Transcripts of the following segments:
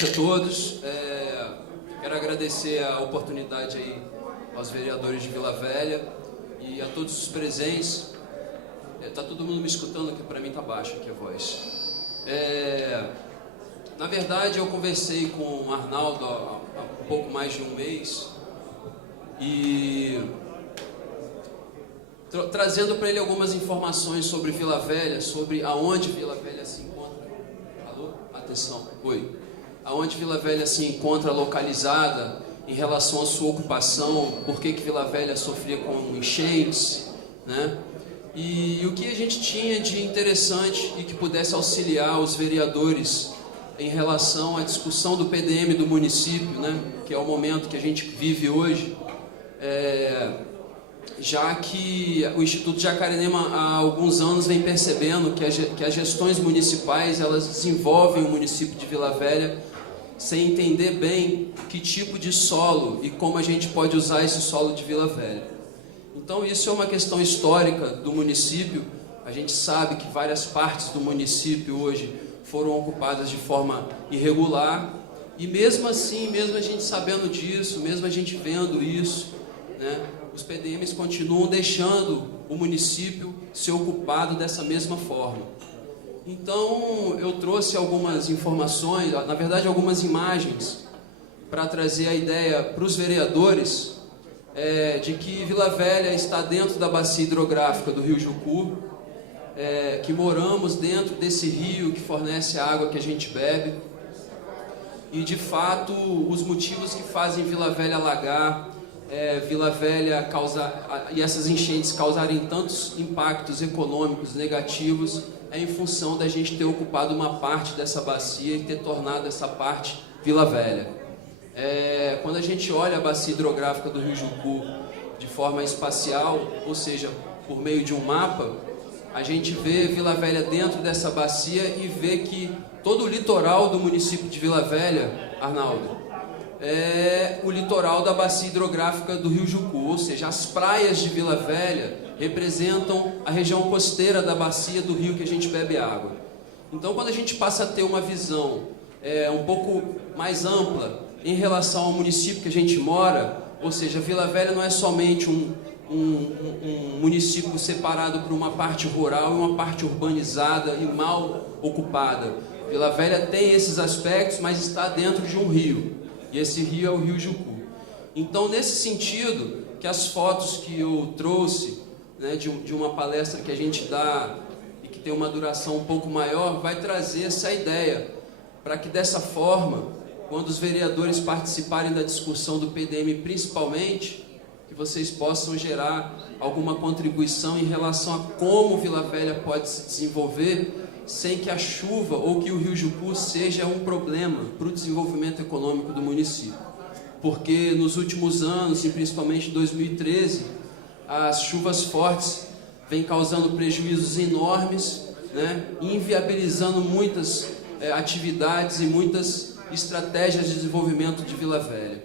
noite a todos. Quero agradecer a oportunidade aí aos vereadores de Vila Velha e a todos os presentes. Tá todo mundo me escutando, que para mim tá baixa aqui a voz. Na verdade, eu conversei com o Arnaldo há um pouco mais de um mês e trazendo para ele algumas informações sobre Vila Velha, sobre aonde Vila Velha se encontra. Alô? Atenção. Oi. Aonde Vila Velha se encontra localizada em relação à sua ocupação, por que Vila Velha sofria com enchentes, né? E o que a gente tinha de interessante e que pudesse auxiliar os vereadores em relação à discussão do PDM do município, né? Que é o momento que a gente vive hoje, já que o Instituto Jacarenema há alguns anos vem percebendo que as gestões municipais elas desenvolvem o município de Vila Velha sem entender bem que tipo de solo e como a gente pode usar esse solo de Vila Velha. Então isso é uma questão histórica do município. A gente sabe que várias partes do município hoje foram ocupadas de forma irregular e mesmo assim, mesmo a gente sabendo disso, mesmo a gente vendo isso, né, os PDMs continuam deixando o município ser ocupado dessa mesma forma. Então eu trouxe algumas informações, na verdade algumas imagens, para trazer a ideia para os vereadores de que Vila Velha está dentro da bacia hidrográfica do Rio Jucu, que moramos dentro desse rio que fornece a água que a gente bebe, e de fato os motivos que fazem Vila Velha alagar, Vila Velha e essas enchentes causarem tantos impactos econômicos negativos em função da gente ter ocupado uma parte dessa bacia e ter tornado essa parte Vila Velha. Quando a gente olha a bacia hidrográfica do Rio Jucu de forma espacial, ou seja, por meio de um mapa, a gente vê Vila Velha dentro dessa bacia e vê que todo o litoral do município de Vila Velha, Arnaldo, é o litoral da bacia hidrográfica do Rio Jucu, ou seja, as praias de Vila Velha representam a região costeira da bacia do rio que a gente bebe água. Então, quando a gente passa a ter uma visão um pouco mais ampla em relação ao município que a gente mora, ou seja, Vila Velha não é somente um município separado por uma parte rural e uma parte urbanizada e mal ocupada. Vila Velha tem esses aspectos, mas está dentro de um rio. E esse rio é o Rio Jucu. Então, nesse sentido, que as fotos que eu trouxe, né, de uma palestra que a gente dá e que tem uma duração um pouco maior, vai trazer essa ideia, para que dessa forma, quando os vereadores participarem da discussão do PDM principalmente, que vocês possam gerar alguma contribuição em relação a como Vila Velha pode se desenvolver sem que a chuva ou que o Rio Jucu seja um problema para o desenvolvimento econômico do município. Porque nos últimos anos, e principalmente em 2013, as chuvas fortes vêm causando prejuízos enormes, né, inviabilizando muitas atividades e muitas estratégias de desenvolvimento de Vila Velha.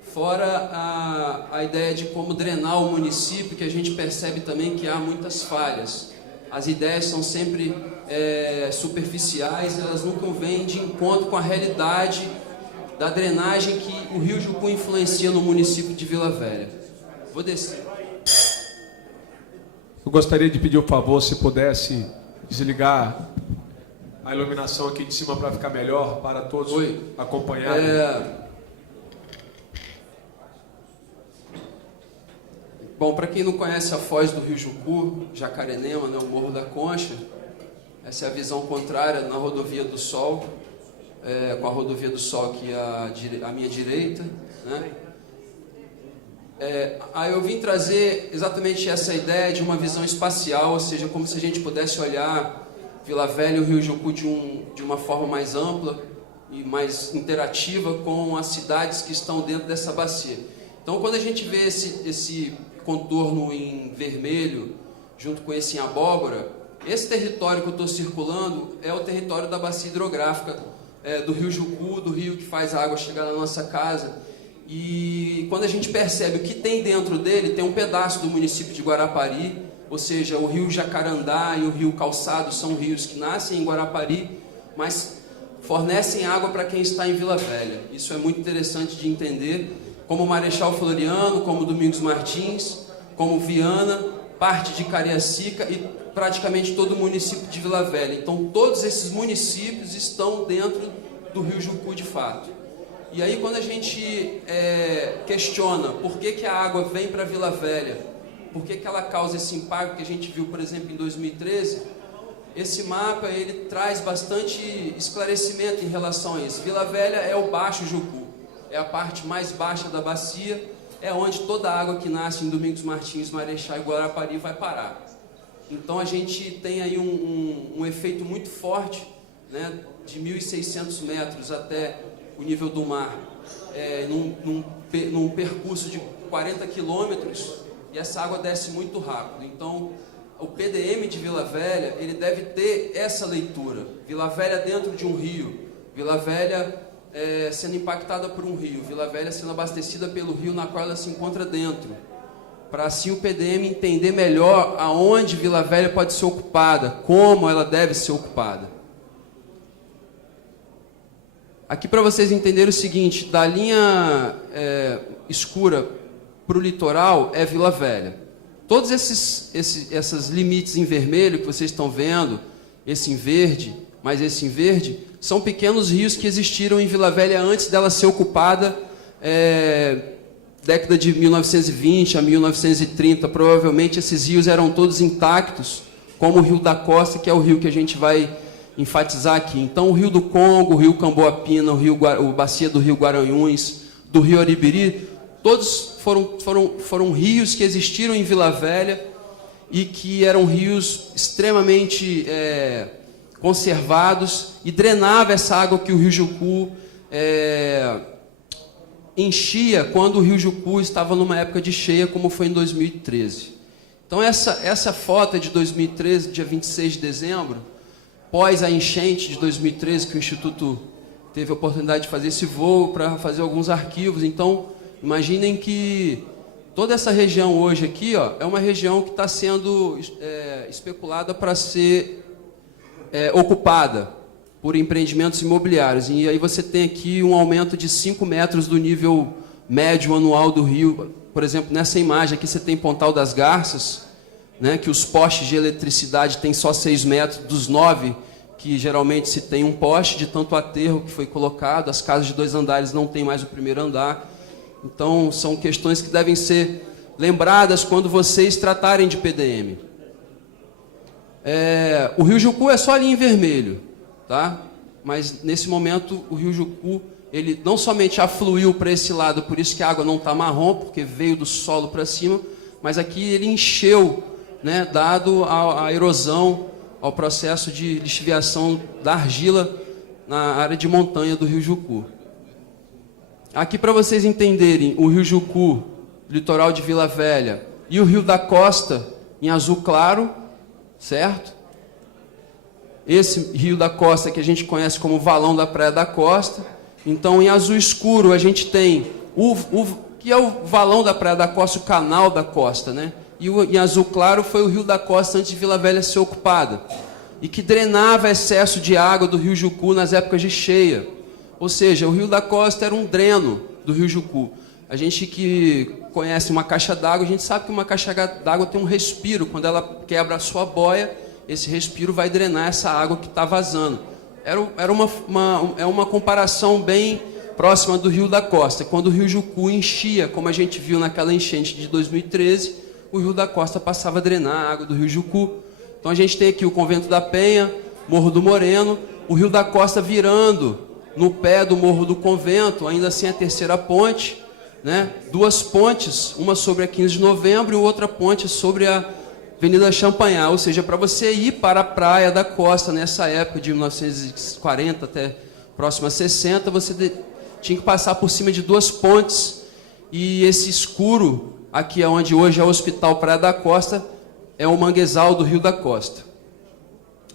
Fora a ideia de como drenar o município, que a gente percebe também que há muitas falhas. As ideias são sempre superficiais, elas nunca vêm de encontro com a realidade da drenagem que o Rio Jucu influencia no município de Vila Velha. Vou descer. Eu gostaria de pedir um favor, se pudesse desligar a iluminação aqui de cima para ficar melhor, para todos acompanharem. Bom, para quem não conhece a foz do Rio Jucu, Jacarenema, né, o Morro da Concha, essa é a visão contrária na Rodovia do Sol, com a Rodovia do Sol aqui à minha direita, né? Aí eu vim trazer exatamente essa ideia de uma visão espacial, ou seja, como se a gente pudesse olhar Vila Velha e o Rio Jucu de uma forma mais ampla e mais interativa com as cidades que estão dentro dessa bacia. Então, quando a gente vê esse contorno em vermelho, junto com esse em abóbora, esse território que eu estou circulando é o território da bacia hidrográfica do Rio Jucu, do rio que faz a água chegar na nossa casa. E quando a gente percebe o que tem dentro dele, tem um pedaço do município de Guarapari, ou seja, o rio Jacarandá e o rio Calçado são rios que nascem em Guarapari, mas fornecem água para quem está em Vila Velha. Isso é muito interessante de entender, como Marechal Floriano, como Domingos Martins, como Viana, parte de Cariacica e praticamente todo o município de Vila Velha. Então, todos esses municípios estão dentro do Rio Jucu de fato. E aí, quando a gente questiona por que a água vem para Vila Velha, por que ela causa esse impacto que a gente viu, por exemplo, em 2013, esse mapa ele traz bastante esclarecimento em relação a isso. Vila Velha é o Baixo Jucu, é a parte mais baixa da bacia, é onde toda a água que nasce em Domingos Martins, Marechal e Guarapari vai parar. Então a gente tem aí um efeito muito forte, né, de 1.600 metros até o nível do mar, num percurso de 40 quilômetros, e essa água desce muito rápido. Então o PDM de Vila Velha ele deve ter essa leitura. Vila Velha dentro de um rio, Vila Velha sendo impactada por um rio, Vila Velha sendo abastecida pelo rio na qual ela se encontra dentro, para assim o PDM entender melhor aonde Vila Velha pode ser ocupada, como ela deve ser ocupada. Aqui para vocês entenderem o seguinte, da linha escura para o litoral é Vila Velha. Todos esses limites em vermelho que vocês estão vendo, esse em verde, mais esse em verde, são pequenos rios que existiram em Vila Velha antes dela ser ocupada, década de 1920 a 1930. Provavelmente esses rios eram todos intactos, como o Rio da Costa, que é o rio que a gente vai enfatizar aqui. Então, o Rio do Congo, o Rio Camboapina, a bacia do Rio Guaranhuns, do Rio Aribiri, todos foram rios que existiram em Vila Velha e que eram rios extremamente conservados e drenava essa água que o Rio Jucu enchia quando o Rio Jucu estava numa época de cheia, como foi em 2013. Então, essa foto é de 2013, dia 26 de dezembro, após a enchente de 2013, que o Instituto teve a oportunidade de fazer esse voo para fazer alguns arquivos. Então, imaginem que toda essa região hoje aqui, é uma região que está sendo especulada para ser ocupada por empreendimentos imobiliários. E aí você tem aqui um aumento de 5 metros do nível médio anual do rio. Por exemplo, nessa imagem aqui você tem Pontal das Garças, né, que os postes de eletricidade têm só 6 metros dos 9 que geralmente se tem um poste, de tanto aterro que foi colocado. As casas de 2 andares não têm mais o primeiro andar. Então, são questões que devem ser lembradas quando vocês tratarem de PDM. O Rio Jucu é só ali em vermelho, tá? Mas, nesse momento, o Rio Jucu ele não somente afluiu para esse lado, por isso que a água não está marrom, porque veio do solo para cima, mas aqui ele encheu, né, dado a erosão, ao processo de lixiviação da argila na área de montanha do Rio Jucu. Aqui, para vocês entenderem, o Rio Jucu, litoral de Vila Velha, e o Rio da Costa, em azul claro, certo? Esse Rio da Costa que a gente conhece como Valão da Praia da Costa. Então, em azul escuro, a gente tem que é o Valão da Praia da Costa, o Canal da Costa, né? E em azul claro foi o Rio da Costa antes de Vila Velha ser ocupada, e que drenava excesso de água do Rio Jucu nas épocas de cheia. Ou seja, o Rio da Costa era um dreno do Rio Jucu. A gente que conhece uma caixa d'água, a gente sabe que uma caixa d'água tem um respiro. Quando ela quebra a sua boia, esse respiro vai drenar essa água que está vazando. Era uma comparação bem próxima do Rio da Costa. Quando o Rio Jucu enchia, como a gente viu naquela enchente de 2013, o Rio da Costa passava a drenar a água do Rio Jucu. Então a gente tem aqui o Convento da Penha, Morro do Moreno, o Rio da Costa virando no pé do Morro do Convento, ainda assim a terceira ponte, né? 2 pontes, uma sobre a 15 de novembro e outra ponte sobre a Avenida Champanhar. Ou seja, para você ir para a Praia da Costa nessa época de 1940 até próxima a 60, você tinha que passar por cima de 2 pontes, e esse escuro aqui é onde hoje é o Hospital Praia da Costa, é o manguezal do Rio da Costa.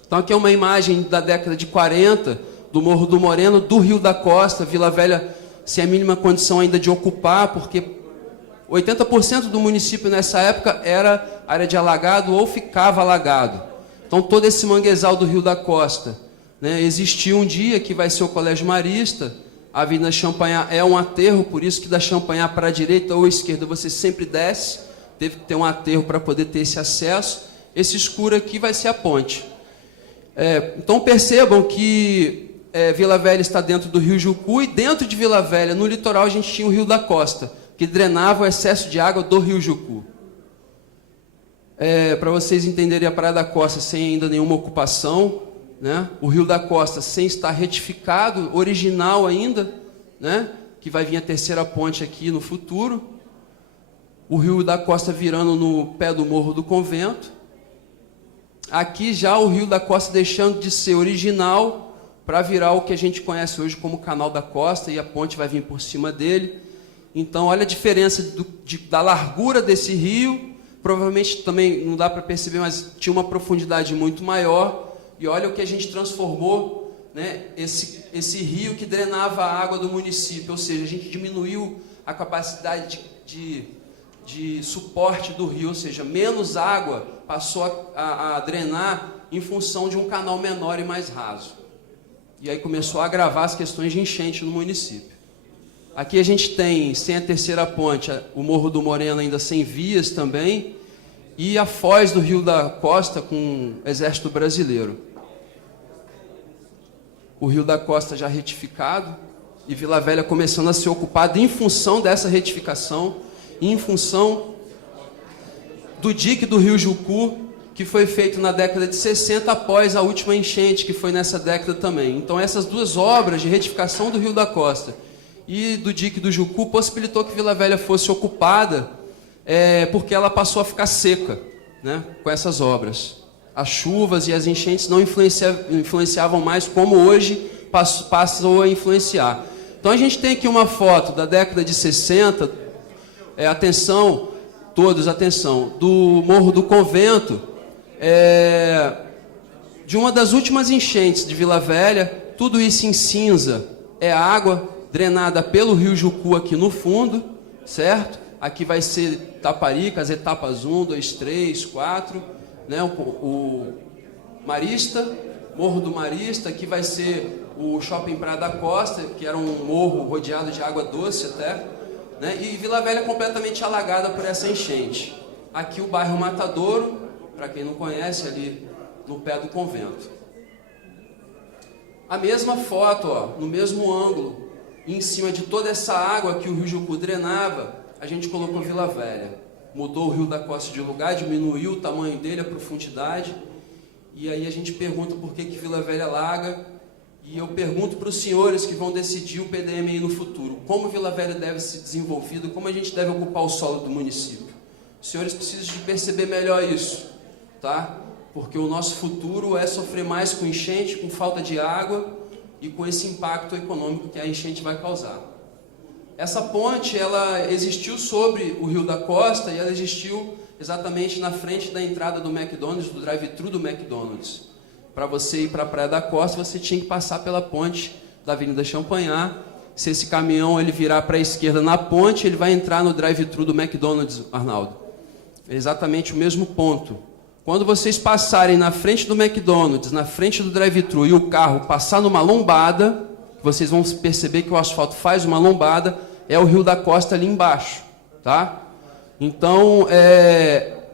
Então aqui é uma imagem da década de 40, do Morro do Moreno, do Rio da Costa, Vila Velha sem a mínima condição ainda de ocupar, porque 80% do município nessa época era área de alagado ou ficava alagado. Então todo esse manguezal do Rio da Costa, né? Existiu um dia que vai ser o Colégio Marista, a Avenida Champagnat é um aterro, por isso que da Champagnat para a direita ou a esquerda você sempre desce, teve que ter um aterro para poder ter esse acesso. Esse escuro aqui vai ser a ponte. Então percebam que Vila Velha está dentro do Rio Jucu, e dentro de Vila Velha, no litoral, a gente tinha o Rio da Costa, que drenava o excesso de água do Rio Jucu. Para vocês entenderem, a Praia da Costa sem ainda nenhuma ocupação, né? O Rio da Costa sem estar retificado, original ainda, né? Que vai vir a terceira ponte aqui no futuro. O Rio da Costa virando no pé do Morro do Convento. Aqui já o Rio da Costa deixando de ser original para virar o que a gente conhece hoje como Canal da Costa, e a ponte vai vir por cima dele. Então, olha a diferença da largura desse rio. Provavelmente também não dá para perceber, mas tinha uma profundidade muito maior. E olha o que a gente transformou, né? Esse rio que drenava a água do município. Ou seja, a gente diminuiu a capacidade de suporte do rio, ou seja, menos água passou a drenar em função de um canal menor e mais raso. E aí começou a agravar as questões de enchente no município. Aqui a gente tem, sem a terceira ponte, o Morro do Moreno ainda sem vias também, e a foz do Rio da Costa com o Exército Brasileiro. O Rio da Costa já retificado, e Vila Velha começando a ser ocupada em função dessa retificação, em função do dique do Rio Jucu, que foi feito na década de 60, após a última enchente, que foi nessa década também. Então, essas duas obras de retificação do Rio da Costa e do dique do Jucu possibilitou que Vila Velha fosse ocupada, porque ela passou a ficar seca, né, com essas obras. As chuvas e as enchentes não influenciavam mais como hoje passou a influenciar. Então a gente tem aqui uma foto da década de 60, atenção, todos, atenção, do Morro do Convento, de uma das últimas enchentes de Vila Velha. Tudo isso em cinza é água drenada pelo Rio Jucu aqui no fundo, certo? Aqui vai ser Taparica, as etapas 1, 2, 3, 4... Né, o Marista, Morro do Marista, aqui vai ser o Shopping Praia da Costa, que era um morro rodeado de água doce até, né, e Vila Velha completamente alagada por essa enchente. Aqui o bairro Matadouro, para quem não conhece, ali no pé do convento. A mesma foto, ó, no mesmo ângulo, em cima de toda essa água que o Rio Jucu drenava, a gente colocou Vila Velha. Mudou o Rio da Costa de lugar, diminuiu o tamanho dele, a profundidade. E aí a gente pergunta por que Vila Velha alaga. E eu pergunto para os senhores que vão decidir o PDM aí no futuro, como Vila Velha deve ser desenvolvida, como a gente deve ocupar o solo do município. Os senhores precisam de perceber melhor isso, tá? Porque o nosso futuro é sofrer mais com enchente, com falta de água e com esse impacto econômico que a enchente vai causar. Essa ponte, ela existiu sobre o Rio da Costa, e ela existiu exatamente na frente da entrada do McDonald's, do drive-thru do McDonald's. Para você ir para a Praia da Costa, você tinha que passar pela ponte da Avenida Champagnat. Se esse caminhão ele virar para a esquerda na ponte, ele vai entrar no drive-thru do McDonald's, Arnaldo. É exatamente o mesmo ponto. Quando vocês passarem na frente do McDonald's, na frente do drive-thru, e o carro passar numa lombada, vocês vão perceber que o asfalto faz uma lombada, é o Rio da Costa ali embaixo, tá? Então,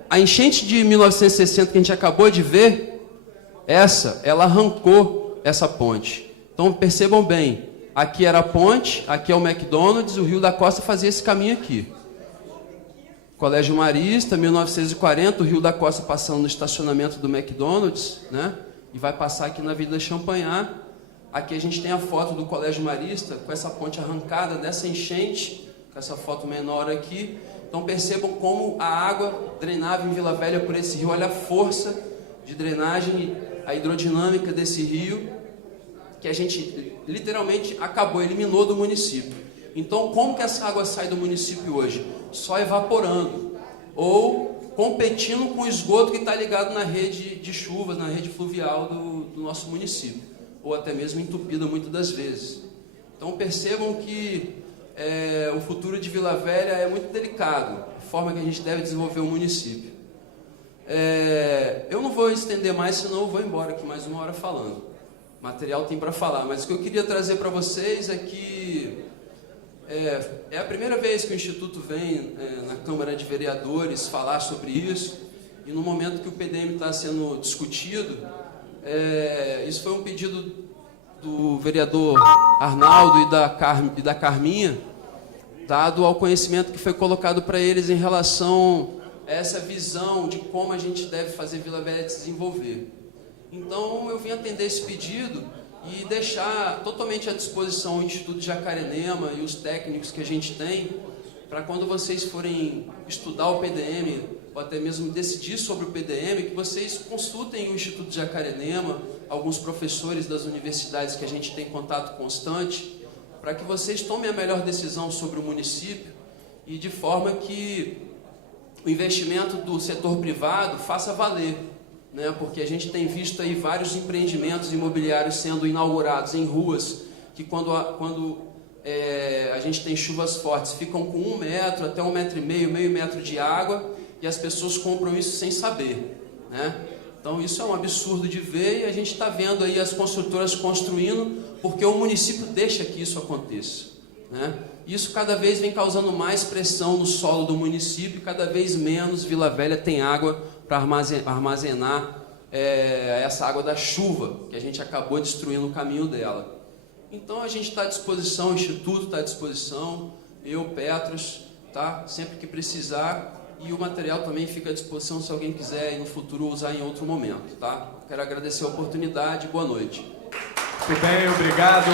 a enchente de 1960 que a gente acabou de ver, ela arrancou essa ponte. Então, percebam bem, aqui era a ponte, aqui é o McDonald's, o Rio da Costa fazia esse caminho aqui. Colégio Marista, 1940, o Rio da Costa passando no estacionamento do McDonald's, né? E vai passar aqui na Avenida Champagnat. Aqui a gente tem a foto do Colégio Marista, com essa ponte arrancada dessa enchente, com essa foto menor aqui. Então percebam como a água drenava em Vila Velha por esse rio. Olha a força de drenagem, a hidrodinâmica desse rio, que a gente literalmente eliminou do município. Então como que essa água sai do município hoje? Só evaporando, ou competindo com o esgoto que está ligado na rede de chuvas, na rede fluvial do nosso município, ou até mesmo entupida muitas das vezes. Então percebam que o futuro de Vila Velha é muito delicado, a forma que a gente deve desenvolver o município. Eu não vou estender mais, senão eu vou embora aqui mais uma hora falando. material tem para falar, mas o que eu queria trazer para vocês é que é a primeira vez que o Instituto vem na Câmara de Vereadores falar sobre isso, e no momento que o PDM está sendo discutido, isso foi um pedido do vereador Arnaldo e da Carminha, dado ao conhecimento que foi colocado para eles em relação a essa visão de como a gente deve fazer Vila Velha se desenvolver. Então, eu vim atender esse pedido e deixar totalmente à disposição o Instituto Jacarenema e os técnicos que a gente tem, para quando vocês forem estudar o PDM, ou até mesmo decidir sobre o PDM, que vocês consultem o Instituto Jacarenema, alguns professores das universidades que a gente tem contato constante, para que vocês tomem a melhor decisão sobre o município e de forma que o investimento do setor privado faça valer, né? Porque a gente tem visto aí vários empreendimentos imobiliários sendo inaugurados em ruas que quando a gente tem chuvas fortes ficam com 1 metro até 1,5 metro, meio metro de água, e as pessoas compram isso sem saber, né? Então isso é um absurdo de ver, e a gente está vendo aí as construtoras construindo porque o município deixa que isso aconteça, né? Isso cada vez vem causando mais pressão no solo do município, e cada vez menos Vila Velha tem água para armazenar essa água da chuva, que a gente acabou destruindo o caminho dela. Então a gente está à disposição, o Instituto está à disposição, eu, Petros, tá? Sempre que precisar, e o material também fica à disposição se alguém quiser no futuro usar em outro momento, tá? Quero agradecer a oportunidade, boa noite. Muito bem, obrigado,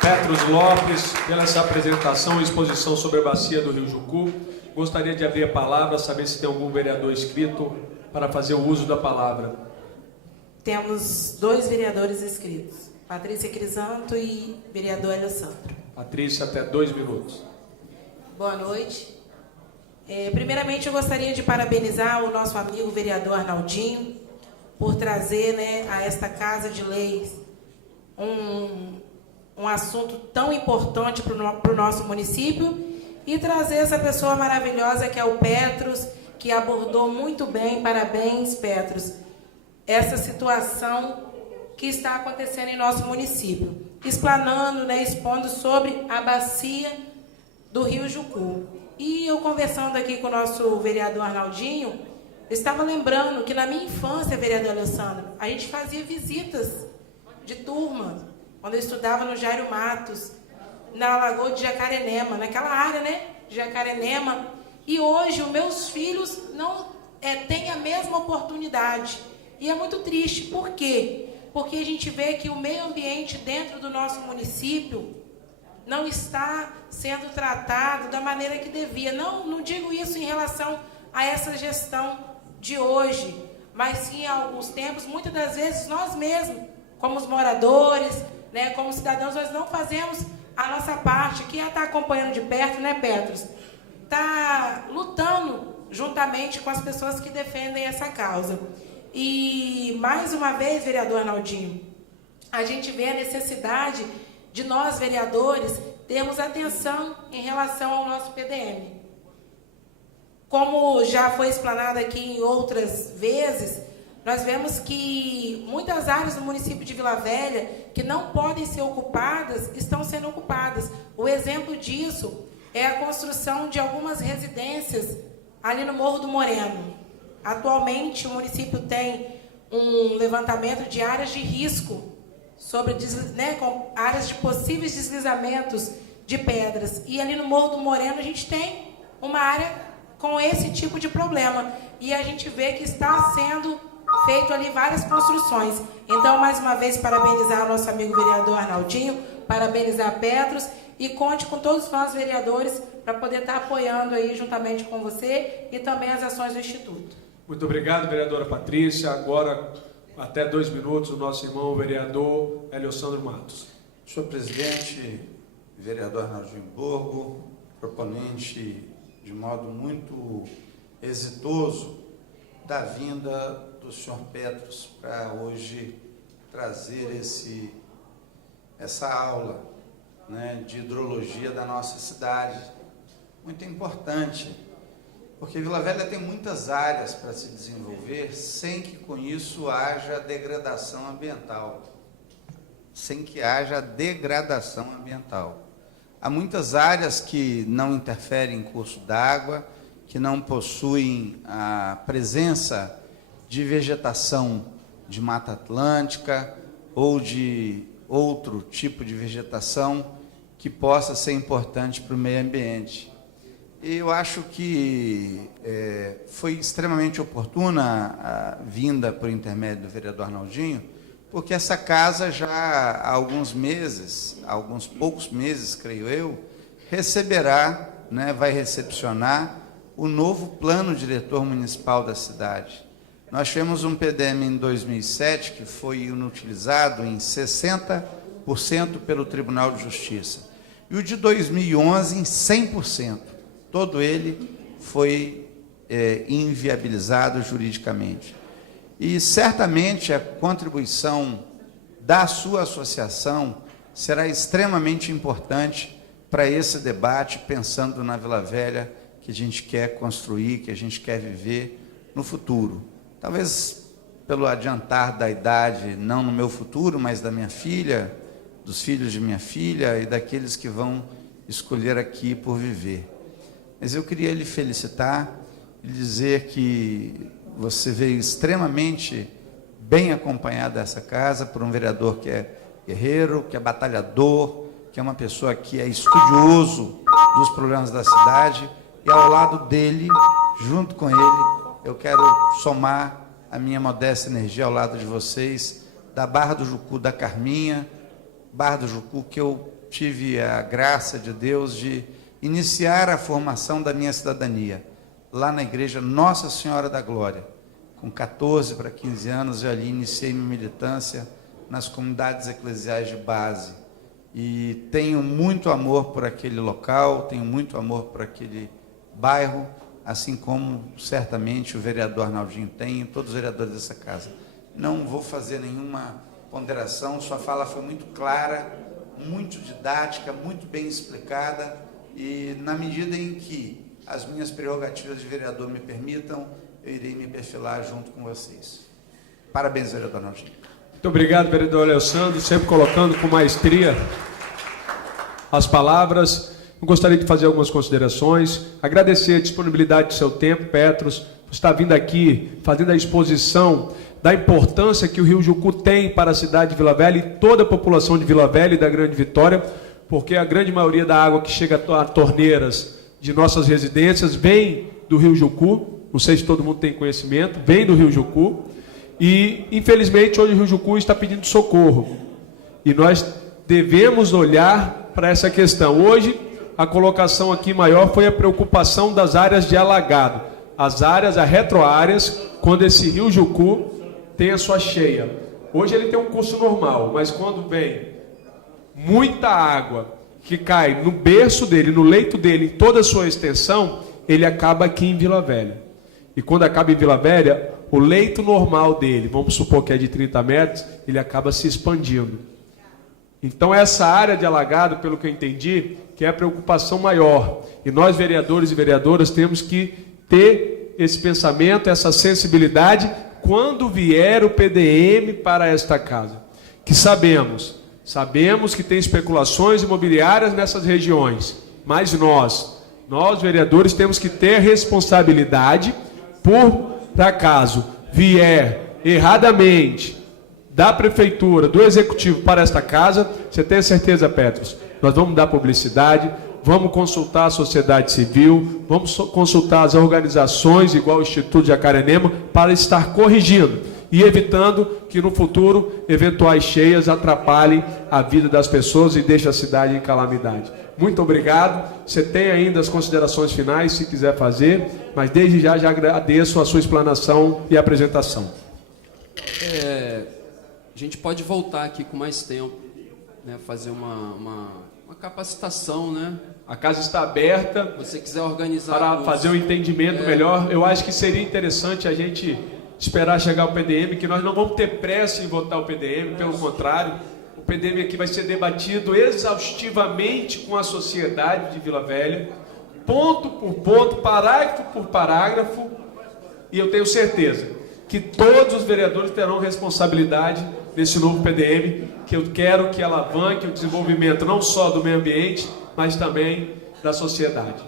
Petros Lopes, pela essa apresentação e exposição sobre a bacia do Rio Jucu. Gostaria de abrir a palavra, saber se tem algum vereador inscrito para fazer o uso da palavra. Temos 2 vereadores inscritos, Patrícia Crisanto e vereador Hélio Sandro. Patrícia, até 2 minutos. Boa noite. Primeiramente, eu gostaria de parabenizar o nosso amigo vereador Arnaldinho por trazer, né, a esta Casa de Leis um assunto tão importante para o nosso município, e trazer essa pessoa maravilhosa que é o Petros, que abordou muito bem, parabéns, Petros, essa situação que está acontecendo em nosso município, explanando, né, expondo sobre a bacia do Rio Jucu. E eu conversando aqui com o nosso vereador Arnaldinho, estava lembrando que na minha infância, vereador Alessandro, a gente fazia visitas de turma, quando eu estudava no Jairo Matos, na Lagoa de Jacarenema, naquela área, né, de Jacarenema, e hoje os meus filhos não têm a mesma oportunidade. E é muito triste. Por quê? Porque a gente vê que o meio ambiente dentro do nosso município não está sendo tratado da maneira que devia. Não digo isso em relação a essa gestão de hoje, mas sim há alguns tempos, muitas das vezes nós mesmos, como os moradores, né, como cidadãos, nós não fazemos a nossa parte. Quem está acompanhando de perto, né, Petros, está lutando juntamente com as pessoas que defendem essa causa. E, mais uma vez, vereador Arnaldinho, a gente vê a necessidade de nós, vereadores, termos atenção em relação ao nosso PDM. Como já foi explanado aqui em outras vezes, nós vemos que muitas áreas do município de Vila Velha que não podem ser ocupadas, estão sendo ocupadas. O exemplo disso é a construção de algumas residências ali no Morro do Moreno. Atualmente, o município tem um levantamento de áreas de risco, sobre, né, com áreas de possíveis deslizamentos de pedras. E ali no Morro do Moreno a gente tem uma área com esse tipo de problema. E a gente vê que está sendo feito ali várias construções. Então, mais uma vez, parabenizar o nosso amigo vereador Arnaldinho, parabenizar Petros, e conte com todos nós, vereadores, para poder estar apoiando aí juntamente com você e também as ações do Instituto. Muito obrigado, vereadora Patrícia. Agora, até 2 minutos, o nosso irmão vereador Hélio Sandro Matos. Senhor presidente, vereador Arnaldinho Borgo, proponente de modo muito exitoso da vinda do senhor Petros para hoje trazer essa aula, né, de hidrologia da nossa cidade, muito importante, porque Vila Velha tem muitas áreas para se desenvolver sem que com isso haja degradação ambiental. sem que haja degradação ambiental. Há muitas áreas que não interferem em curso d'água, que não possuem a presença de vegetação de Mata Atlântica ou de outro tipo de vegetação que possa ser importante para o meio ambiente. E eu acho que foi extremamente oportuna a vinda por intermédio do vereador Arnaldinho, porque essa casa já há alguns meses, alguns poucos meses, creio eu, receberá, né, vai recepcionar o novo plano diretor municipal da cidade. Nós tivemos um PDM em 2007 que foi inutilizado em 60% pelo Tribunal de Justiça. E o de 2011 em 100%. Todo ele foi inviabilizado juridicamente. E certamente a contribuição da sua associação será extremamente importante para esse debate, pensando na Vila Velha que a gente quer construir, que a gente quer viver no futuro. Talvez pelo adiantar da idade, não no meu futuro, mas da minha filha, dos filhos de minha filha e daqueles que vão escolher aqui por viver. Mas eu queria lhe felicitar e dizer que você veio extremamente bem acompanhado dessa casa por um vereador que é guerreiro, que é batalhador, que é uma pessoa que é estudioso dos problemas da cidade, e ao lado dele, junto com ele, eu quero somar a minha modesta energia ao lado de vocês, da Barra do Jucu, da Carminha, Barra do Jucu, que eu tive a graça de Deus de iniciar a formação da minha cidadania, lá na igreja Nossa Senhora da Glória. Com 14 para 15 anos, eu ali iniciei minha militância nas comunidades eclesiais de base. E tenho muito amor por aquele local, tenho muito amor por aquele bairro, assim como certamente o vereador Arnaldinho tem e todos os vereadores dessa casa. Não vou fazer nenhuma ponderação, sua fala foi muito clara, muito didática, muito bem explicada, e na medida em que as minhas prerrogativas de vereador me permitam, eu irei me perfilar junto com vocês. Parabéns, vereador Arnaldinho. Muito obrigado, vereador Alessandro, sempre colocando com maestria as palavras. Eu gostaria de fazer algumas considerações, agradecer a disponibilidade do seu tempo, Petros, por estar vindo aqui, fazendo a exposição da importância que o Rio Jucu tem para a cidade de Vila Velha e toda a população de Vila Velha e da Grande Vitória, porque a grande maioria da água que chega a torneiras de nossas residências vem do Rio Jucu, não sei se todo mundo tem conhecimento, vem do Rio Jucu, e infelizmente hoje o Rio Jucu está pedindo socorro, e nós devemos olhar para essa questão. Hoje, a colocação aqui maior foi a preocupação das áreas de alagado, as áreas, as retroáreas, quando esse Rio Jucu tem a sua cheia. Hoje ele tem um curso normal, mas quando vem muita água que cai no berço dele, no leito dele, em toda a sua extensão, ele acaba aqui em Vila Velha. E quando acaba em Vila Velha, o leito normal dele, vamos supor que é de 30 metros, ele acaba se expandindo. Então essa área de alagado, pelo que eu entendi, que é a preocupação maior. E nós, vereadores e vereadoras, temos que ter esse pensamento, essa sensibilidade, quando vier o PDM para esta casa. Que sabemos que tem especulações imobiliárias nessas regiões, mas nós vereadores temos que ter responsabilidade por acaso vier erradamente da prefeitura, do executivo para esta casa, você tem certeza, Petros, nós vamos dar publicidade, vamos consultar a sociedade civil, vamos consultar as organizações, igual o Instituto Jacarenema, para estar corrigindo e evitando que no futuro eventuais cheias atrapalhem a vida das pessoas e deixem a cidade em calamidade. Muito obrigado. Você tem ainda as considerações finais, se quiser fazer, mas desde já agradeço a sua explanação e apresentação. A gente pode voltar aqui com mais tempo, né, fazer uma capacitação, né? A casa está aberta. Se você quiser organizar para fazer um entendimento melhor, eu acho que seria interessante a gente esperar chegar o PDM, que nós não vamos ter pressa em votar o PDM, pelo contrário, o PDM aqui vai ser debatido exaustivamente com a sociedade de Vila Velha, ponto por ponto, parágrafo por parágrafo, e eu tenho certeza que todos os vereadores terão responsabilidade nesse novo PDM, que eu quero que alavanque o desenvolvimento não só do meio ambiente, mas também da sociedade.